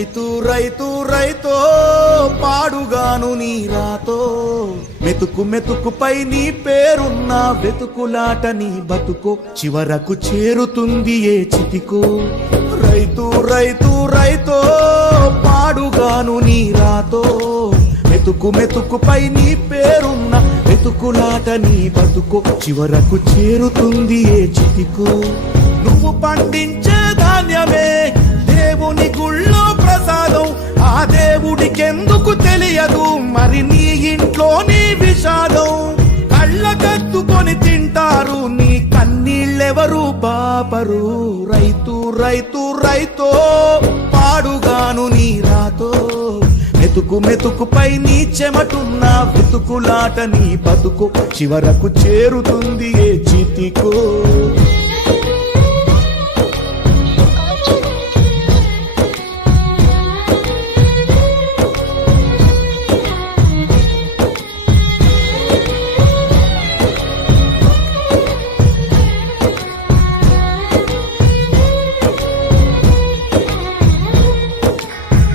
రైతు రైతు రైతో పాడుగాను నీ రాతో మెతుకు మెతుకుపై నీ పేరున్న వెతుకులాట నీ బతుకో చివరకు చేరుతుంది ఏ చితికో రైతు రైతు రైతో పాడుగాను నీ రాతో మెతుకు మెతుకుపై నీ పేరున్న వెతుకులాట నీ బతుకో చివరకు చేరుతుంది ఏ చితికో నువ్వు పండించే ధాన్యమే దేవుని గుళ్ళో ప్రసాదం ఆ దేవుడికెందుకు తెలియదు మరి నీ ఇంట్లో నీ విషాదం కళ్ళకత్తుకొని తింటారు నీ కన్నీళ్ళెవరు పాపరు రైతు రైతు రైతో పాడుగాను నీ రాతో మెతుకు మెతుకుపై నీ చెమటున్న వెతుకులాట నీ బతుకు చివరకు చేరుతుంది ఏ చితికో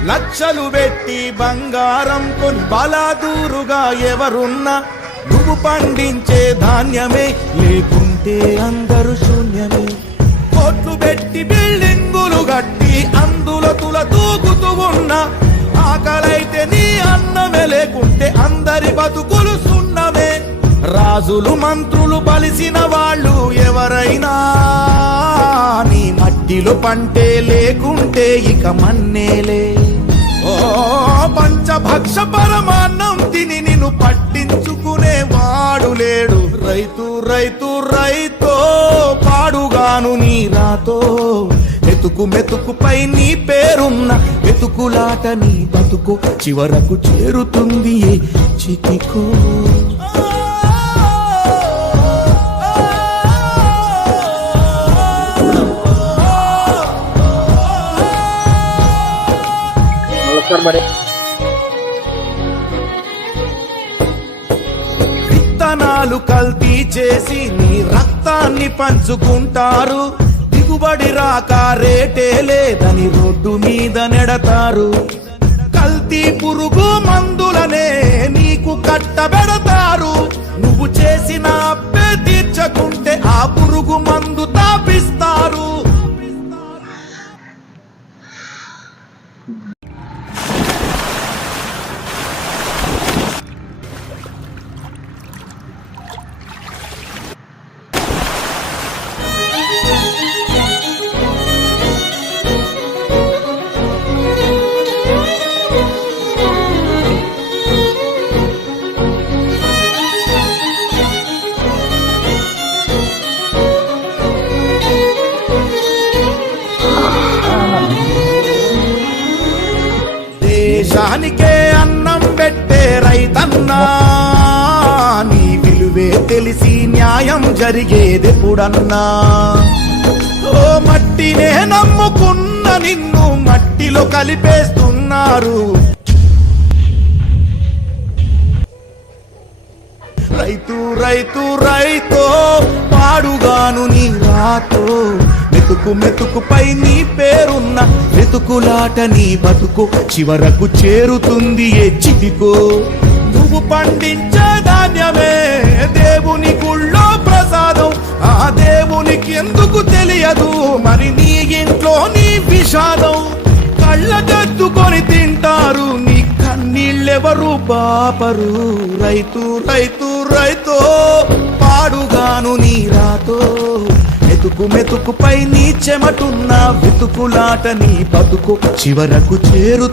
లక్షలు పెట్టి బంగారం కొని బలాదూరుగా ఎవరున్నా నువ్వు పండించే ధాన్యమే లేకుంటే అందరూ శూన్యమే కోట్లు పెట్టి బిల్డింగులు కట్టి అందులో తుల తూగుతూ ఉన్నా ఆకలైతే నీ అన్నమే లేకుంటే అందరి బతుకులు సున్నమే రాజులు మంత్రులు బలిసిన వాళ్ళు ఎవరైనా నీ మట్టిలో పంటే లేకుంటే ఇక మన్నేలే ఓ పంచభక్ష పరమాన్నం తిని నిన్ను పట్టించుకునే వాడు లేడు రైతు రైతు రైతో పాడుగాను నీ రాతో మెతుకు మెతుకుపై నీ పేరున్న వెతుకులాట నీ బతుకు చివరకు చేరుతుంది ఏ చితికో విత్తనాలు కల్తీ చేసి నీ రక్తాన్ని పంచుకుంటారు దిగుబడి రాక రేటే లేదని రోడ్డు మీద నెడతారు కల్తీ పురుగు మందులనే నీకు కట్టబెడతారు నువ్వు చేసిన అప్పే తీర్చకుంటే ఆ పురుగు మందు తాపిస్తారు దేశానికే అన్నం పెట్టే రైతన్నా నీ విలువే తెలిసి న్యాయం జరిగేదెప్పుడన్నా ఓ మట్టినే నమ్ముకున్న నిన్ను మట్టిలో కలిపేస్తున్నారు రైతు రైతు రైతో పాడుగాను నీ రాతో మెతుకు మెతుకుపై నీ పేరున్న వెతుకులాట నీ బతుకు చివరకు చేరుతుంది ఏ చితికో నువ్వు పండించే ధాన్యమే దేవుని గుళ్ళో ప్రసాదం ఆ దేవునికి ఎందుకు తెలియదు మరి నీ ఇంట్లో నీ విషాదం కళ్ళకత్తుకొని తింటారు నీ కన్నీళ్ళెవరు పాపరు రైతు రైతు రైతో పాడుగాను నీ రాతో మెతుకు మెతుకుపై నీ చెమటున్న వెతుకులాట నీ బతుకు చివరకు చేరు